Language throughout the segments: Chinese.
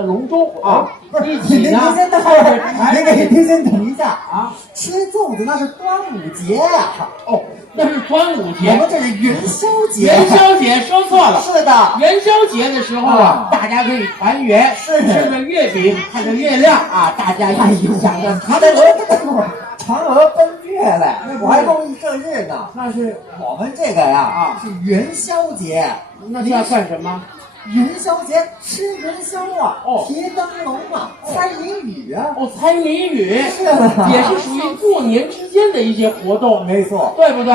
龙舟啊，一起呢。您先等会儿，您先等一下啊！吃粽子那是端午节啊！哦，那是端午节，我们这是元宵节。元宵节说错了，是的，元宵节的时候啊，大家可以团圆，吃着月饼，看着月亮啊，大家一起想着嫦娥奔月嘞，我还够意生日呢。那是我们这个呀是元宵节，那叫算什么？元宵节吃元宵啊，贴灯笼啊，猜谜语啊。猜谜语是的，也是属于过年之间的一些活动，没错，对不对？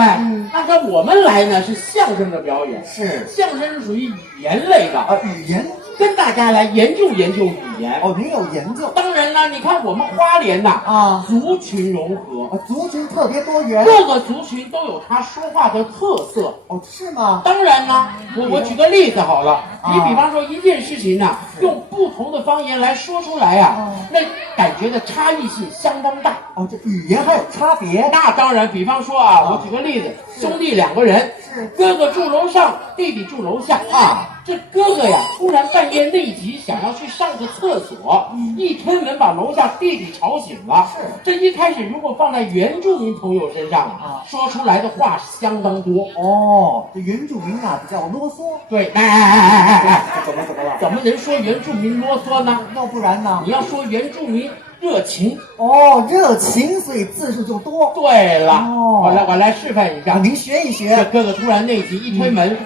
那跟我们来呢是相声的表演，是相声是属于语言类的啊，语言。跟大家来研究研究语言哦，您有研究？当然了，你看我们花莲呐族群融合，族群特别多元，各个族群都有他说话的特色。哦，是吗？当然呢，我举个例子好了，你比方说一件事情呢，用不同的方言来说出来啊，那感觉的差异性相当大。哦，这语言还有差别？那当然，比方说啊，我举个例子，兄弟两个人，哥哥住楼上，弟弟住楼下啊。这哥哥呀，突然半夜内急，想要去上个厕所，一推门把楼下弟弟吵醒了。是，这一开始如果放在原住民朋友身上啊，说出来的话相当多。哦，这原住民啊比较啰嗦。对，怎么了？怎么能说原住民啰嗦呢？要不然呢？你要说原住民热情。哦，热情，所以字数就多。对了，哦，我来示范一下，您学一学。这哥哥突然内急，一推门，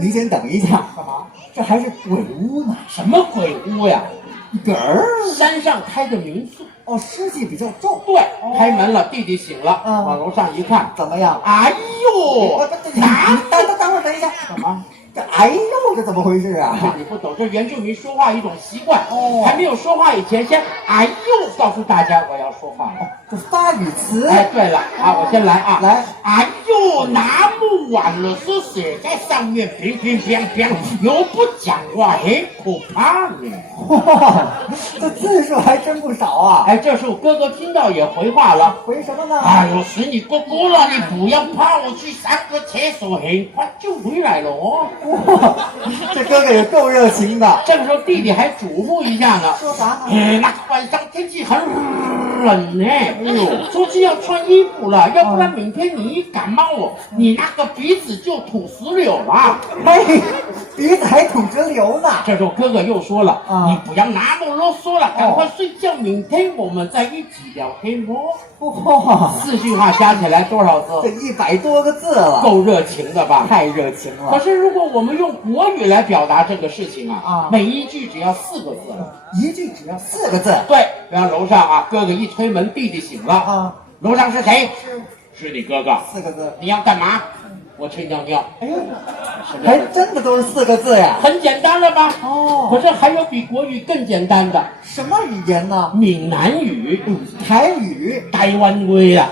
您先等一下，干嘛？这还是鬼屋呢？什么鬼屋呀？山上开的民宿。哦，湿气比较重。对，开门了，弟弟醒了，往楼上一看，怎么样？哎呦，等会儿，等一下，什么？这哎呦，这怎么回事啊？你不懂，这原住民说话一种习惯。还没有说话以前，先哎呦，告诉大家我要说话了。这发语词。哎，对了我先来啊，来，哎呦，那么晚了，是谁在上面乒乒乓乓，又不讲话，很可怕呢。哇，这字数还真不少啊！哎，这时候哥哥听到也回话了，回什么呢？哎呦，是你哥哥了，你不要怕，我去上个厕所，很快就回来了哦。哇，这哥哥也够热情的。这个时候弟弟还嘱咐一下呢，说啥呢？那个晚上天气很冷呢，出去要穿衣服了，要不然明天你一感冒你那个鼻子就土石榴了。嘿，鼻子还吐着流呢。这时候哥哥又说了，你不要那么啰嗦了，赶快睡觉，明天我们再一起聊天哦。哇，4句话加起来多少字？这100多个字了，够热情的吧？太热情了。可是如果我们用国语来表达这个事情每一句只要4个字，一句只要4个字。对，比方楼上哥哥一推门，弟弟醒了楼上是谁？是你哥哥。4个字。你要干嘛？我去尿尿。哎呦，还真的都是4个字呀，很简单了吧？可是还有比国语更简单的。什么语言呢？闽南语、台语、台湾语啊。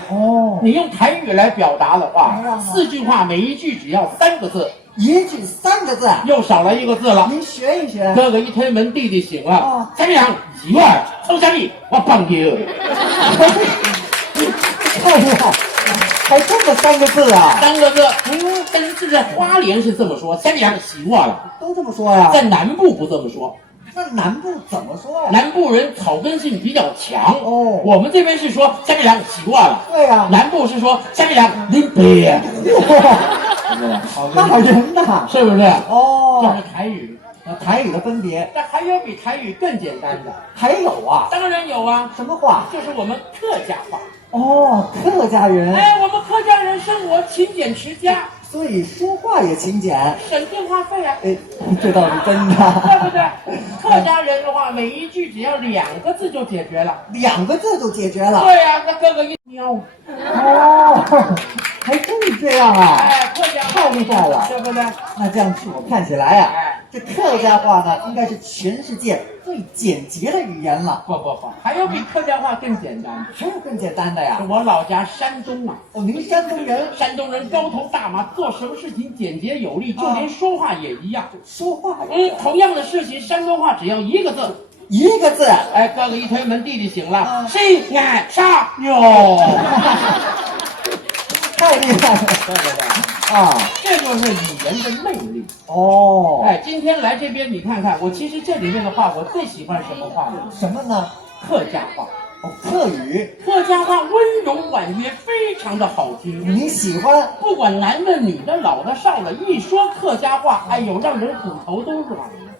你用台语来表达的话，4句话每一句只要3个字，一句3个字，又少了1个字了。您学一学。哥哥一推门，弟弟醒了。三米郎，媳妇儿，抽啥米？我帮你。哎呀，还真的3个字啊！3个字。但是在花莲是这么说，三米郎洗过了，都这么说呀。在南部不这么说。那南部怎么说呀？南部人草根性比较强我们这边是说三米郎洗过了。对呀。南部是说三米郎拎杯呀。大人呐，是不是？这是台语。台语的分别。但还有比台语更简单的。还有啊？当然有啊。什么话？就是我们客家话。客家人。我们客家人生活勤俭持家，所以说话也勤俭，省电话费啊。这倒是真的，对不对？客家人的话，每一句只要2个字就解决了，2个字就解决了。对呀，那哥哥一喵。还真是这样啊！客家太厉害了，对不对？那这样我看起来这客家话呢，应该是全世界最简洁的语言了。不，还有比客家话更简单的。还有更简单的呀？我老家山东啊。您山东人？山东人高头大马，做什么事情简洁有力，就连说话也一样。说话同样的事情，山东话只要1个字。1个字。哥哥一推门，弟弟醒了。谁爱啥哟？太太厉害了，对对对，啊，这就是语言的魅力。哦，哎，今天来这边，你看看，我其实这里面的话，我最喜欢什么话呢？什么呢？客家话。哦，客语，客家话温柔婉约，非常的好听。你喜欢？不管男的、女的、老的、少的，一说客家话，哎呦，让人骨头都软。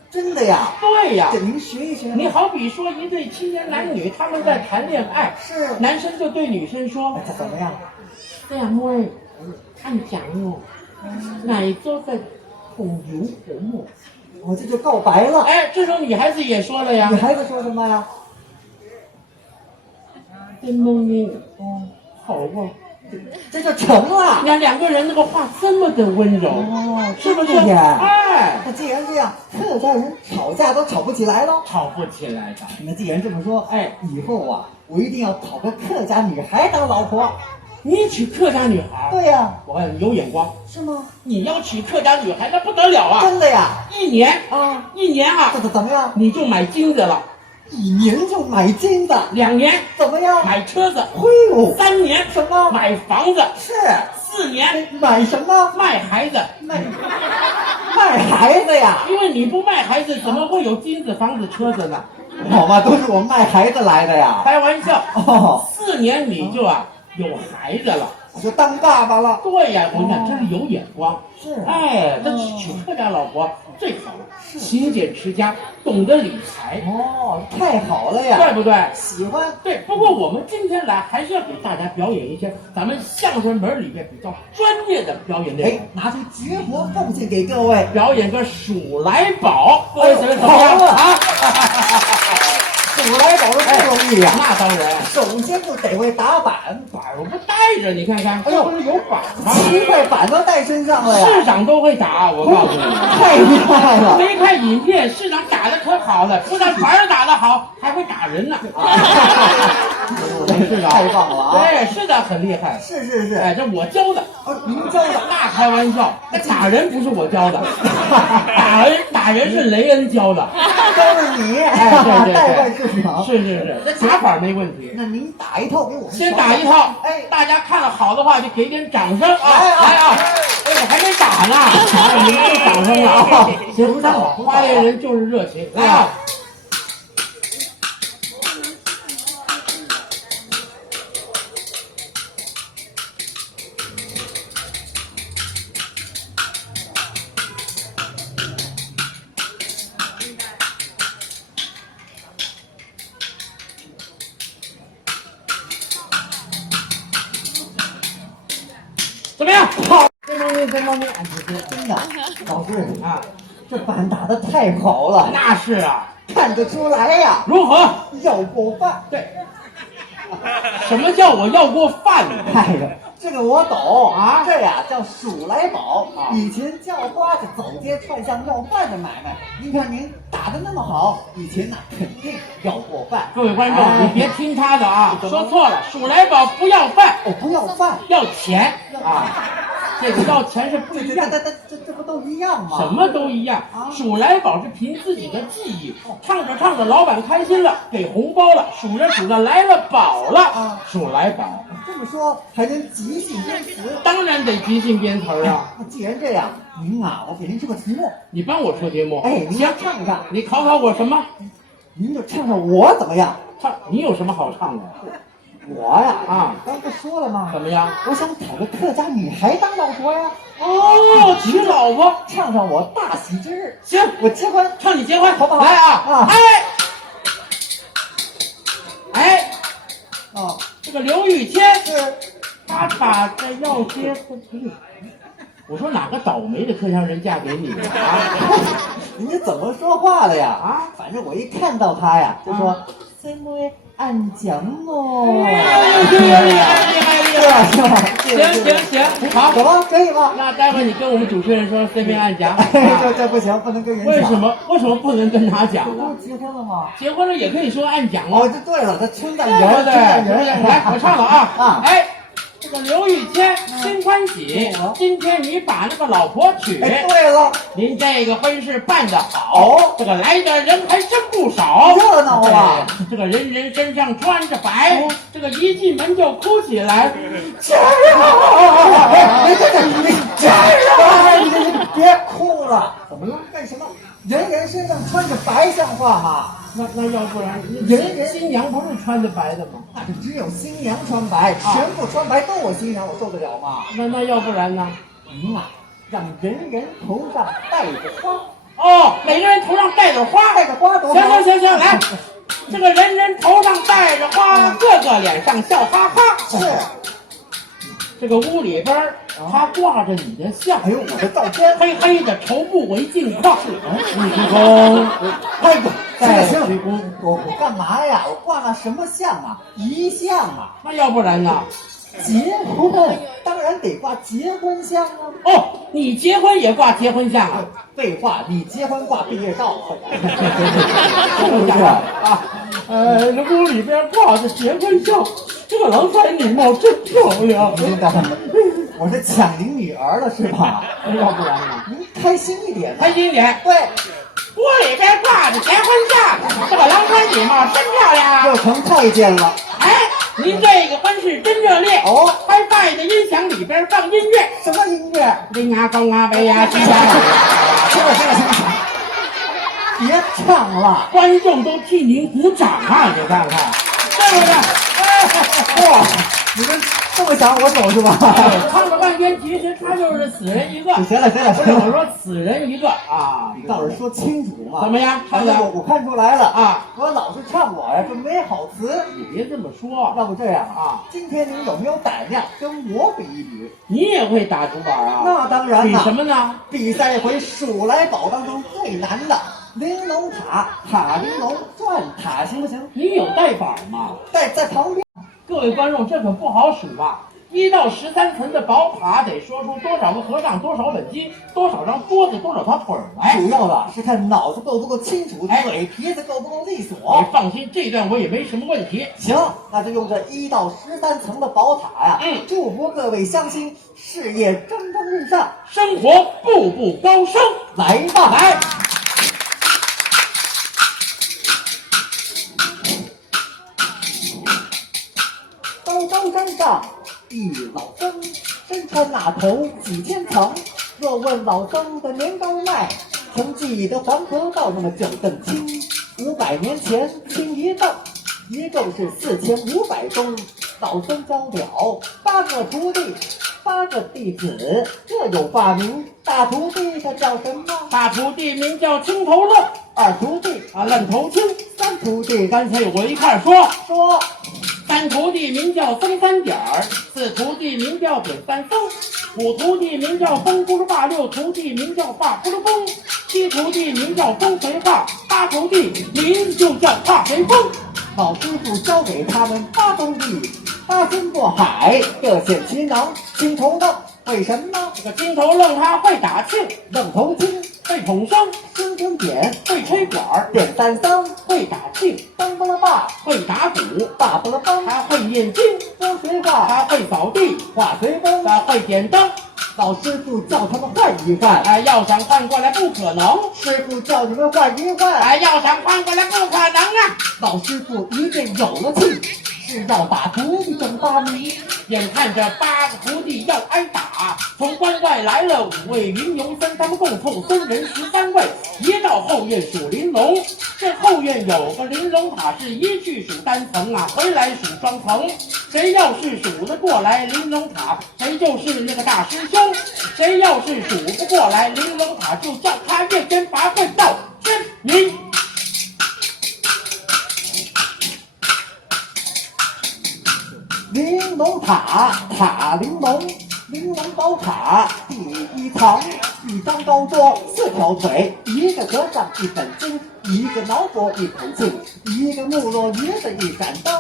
真的呀？对呀，给您学一学。你好比说一对青年男女，他们在谈恋爱，是男生就对女生说这怎么样？这样妹，按讲哦，奶做在桶油火沫。我这就告白了。哎，这时候女孩子也说了呀，女孩子说什么呀？这梦妮，哦，好啊，这就成了。你看两个人那个话这么的温柔，哦，是不是？对呀。哎，那既然这样，客家人吵架都吵不起来了。吵不起来的。那既然这么说，哎，以后啊，我一定要讨个客家女孩当老婆。你娶客家女孩？对呀。我看你有眼光。是吗？你要娶客家女孩，那不得了啊！真的呀？一年啊，这怎么样？你就买金子了。1年就买金子，2年怎么样？买车子。嘿呦，3年什么？买房子。是。4年买什么？卖孩子。卖孩子呀？因为你不卖孩子，怎么会有金子、房子、车子呢？好吧，都是我卖孩子来的呀。开玩笑。哦，4年你就有孩子了。我就当爸爸了。对呀，我看真是有眼光。是。哎，这娶客家老婆最好了，勤俭持家，懂得理财。哦，太好了呀，对不对？喜欢。对，不过我们今天来还是要给大家表演一些咱们相声门里面比较专业的表演内容。拿出绝活奉献给各位，表演个数来宝，各位怎么样啊？数来宝的不容易呀。那当然，首先就得会打板，板我不带着，你看看，哎呦，不是有板吗？7块板都带身上了呀。市长都会打，我告诉你，太厉害了。没看影片，市长打的可好了，不但板打得好，还会打人呢。市长太棒了啊！对，市长很厉害。是。哎，这我教的。您教的？那开玩笑，那打人不是我教的，打人是雷恩教的。教的你，哎，对，代办市长。是，这打法没问题。那您打一套给我们。先打一套，哎，大家看了好的话就给点掌声啊！来啊！哎，我还没打呢，你们就掌声了啊！行，花莲人就是热情，来啊！怎么样？好，这方面，真的，老师啊，这板打得太好了。那是啊，看得出来呀。如何？要过饭。对。什么叫我要过饭呢？哎呀，这个我懂啊，这呀叫数来宝。以前叫花子走街串巷要饭的买卖。您看您打得那么好，以前那肯定要过饭。各位观众，你别听他的啊，说错了，数来宝不要饭，不要饭，要钱啊。这个要钱是不一样，这不都一样吗？什么都一样。数来宝是凭自己的记忆，唱着唱着，老板开心了，给红包了；数着数着，来了宝了，数来宝。这么说还能即兴编词？当然得即兴编词啊。那既然这样，您啊，我给您出个题目。你帮我出题目？哎，您要唱唱，你考考我什么？您就唱唱我怎么样？唱，你有什么好唱的？我呀，刚不说了吗？怎么样？我想讨个客家女孩当老婆呀。哦，娶老婆，唱上我大喜之日。行，我结婚，唱你结婚，好不好？来啊！哎，哦，这个刘雨谦是，他把这要结婚，我说哪个倒霉的客家人嫁给你啊？你怎么说话的呀？啊，反正我一看到他呀，就说妹妹按讲哦。厉害！行，好，怎么可以吗？那待会你跟我们主持人说随便按讲。这不行，不能跟人讲。为什么不能跟他讲呢？结婚了吗？结婚了也可以说按讲哦，这对了，他称赞人，对，来，我唱了啊！哎，这个刘玉谦、金欢喜，今天你把那个老婆娶。哎，对了，您这个婚事办得好，这个来的人还真不少，热闹啊！这个人人身上穿着白，这个一进门就哭起来，家人啊，家人啊，你别哭了，怎么了？干什么？人人身上穿着白像话吗？那要不然，人新娘不是穿着白的吗？那是只有新娘穿白，全部穿白都我新娘，我受得了吗？那要不然呢？您啊，让人人头上戴着花。哦，每个人头上戴着花，戴着花多好。行，来，这个人人头上戴着花，个个脸上笑哈哈。是。这个屋里边还挂着你的像，还有我的照片，黑黑的绸布为镜框。你鞠躬，哎呦，行，我干嘛呀？我挂那什么像啊？遗像啊？那要不然呢？结婚当然得挂结婚像啊！哦，你结婚也挂结婚像啊？废话，你结婚挂毕业照，是不是啊？这屋里边挂着结婚像，这个郎才女貌真漂亮。我是抢您女儿了是吧？要不然呢？您开心一点，开心一点。对，屋里边挂着结婚像，这个郎才女貌真漂亮。又成太监了。哎，您这个婚事真热烈哦！还带着音响里边放音乐，什么音乐？林呀高啊北呀西呀。行了，别唱了，观众都替您鼓掌啊！你看看，对不对？哇，你们这么想我走是吧？唱了半天，其实他就是死人一个。行了，不是我说死人一个啊！你倒是说清楚嘛。怎么样？唱的我看出来了啊！我老是唱我呀，就没好词。你别这么说，要不这样啊？今天您有没有胆量跟我比一比？你也会打竹板啊？那当然了。比什么呢？比赛一回数来宝当中最难的玲珑塔，塔玲珑转塔，行不行？你有带板吗？在旁边。各位观众，这可不好数啊！1到13层的宝塔，得说出多少个和尚，多少本经，多少张桌子，多少条腿来。主要的是看脑子够不够清楚，嘴皮子够不够利索。你放心，这段我也没什么问题。行，那就用这1到13层的宝塔呀，祝福各位乡亲事业蒸蒸日上，生活步步高升。来吧，来。高山上一老僧，身穿那头几千层。若问老僧的年高迈，曾记得黄河道那么九等清。500年前清一邓，一共是4500宗。老僧教了8个徒弟，8个弟子，各有法名。大徒弟他叫什么？大徒弟名叫青头愣，2徒弟愣头青，3徒弟干脆我一块说，3徒弟名叫僧三点儿，4徒弟名叫点三僧，5徒弟名叫风咕噜霸，6徒弟名叫霸咕噜风，7徒弟名叫风随霸，8徒弟名字就叫霸随风。老师傅教给他们8种力，8仙过海，各显其能。青头愣为什么？这个金头愣他会打磬，愣头青会捧笙，声声点会吹管，点三僧会打磬，当不了爸会打鼓，爸不了帮，他会念经，说随话他会扫地，话随风，他会点灯。老师傅叫他们换一换，要想换过来不可能。师傅叫你们换一换，要想换过来不可能啊！老师傅一定有了气，是要把徒弟整发迷。眼看着8个徒弟要挨打，从关外来了5位云游僧，他们共凑僧人13位，一到后院数玲珑。这后院有个玲珑塔，是一去数单层啊，回来数双层。谁要是数得过来玲珑塔，谁就是那个大师兄；谁要是数不过来玲珑塔，就叫他夜间拔会到天明。玲珑塔，塔玲珑，玲珑宝塔第1层，一张高桌，4条腿，一个和尚1本经，一个挠脖1口气，一个木落鱼子1盏灯，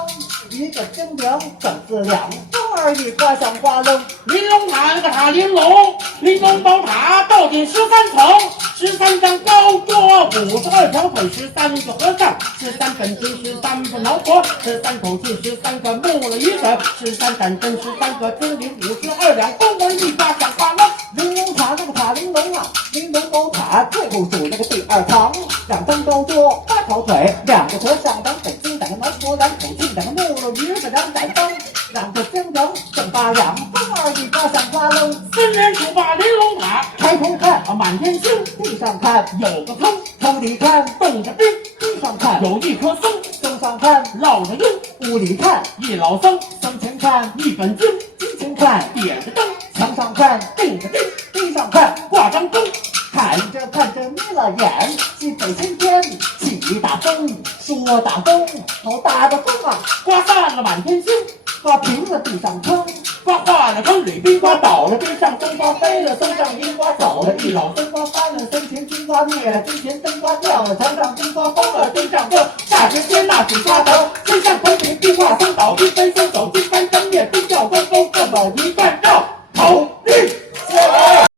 一个蒸凉整4两，钟儿一刮像花灯。玲珑塔那个塔玲珑，玲珑宝塔到底13层13张高桌，52条腿，13个和尚，13本经，13不挠脖，13口气，13个木了雨伞，13盏灯，13个金铃，52两宫门一发响哗啦。玲珑塔那个塔玲珑啊，玲珑宝塔最后数那个第2堂，2张高桌，8条腿，2个和尚，2本经，2个挠脖，2口气，2个木了雨伞，2盏灯，2个香灯，正8两，风儿一发响哗楞。3人数把玲珑塔，抬头看满天星，地上看有个坑，坑里看冻着冰，地上看有一棵松，松上看绕着鹰，屋里看一老僧，僧前看一本经，金前看点着灯，墙上看定着钉，地上看挂张钟，看着眯了眼，西北青天起大风，说大风，好大的风啊！刮散了满天星，刮平了地上坑，刮化了坑里冰，刮倒了冰上风，刮飞了松上银，刮走了一老僧，灯刮翻了身前金刮灭了金钱，灯刮掉了墙上金刮崩了地上更，下天天那水刮头，天上头顶冰挂僧倒，一分僧走，金翻灯灭，冰叫关公，这么一干绕头。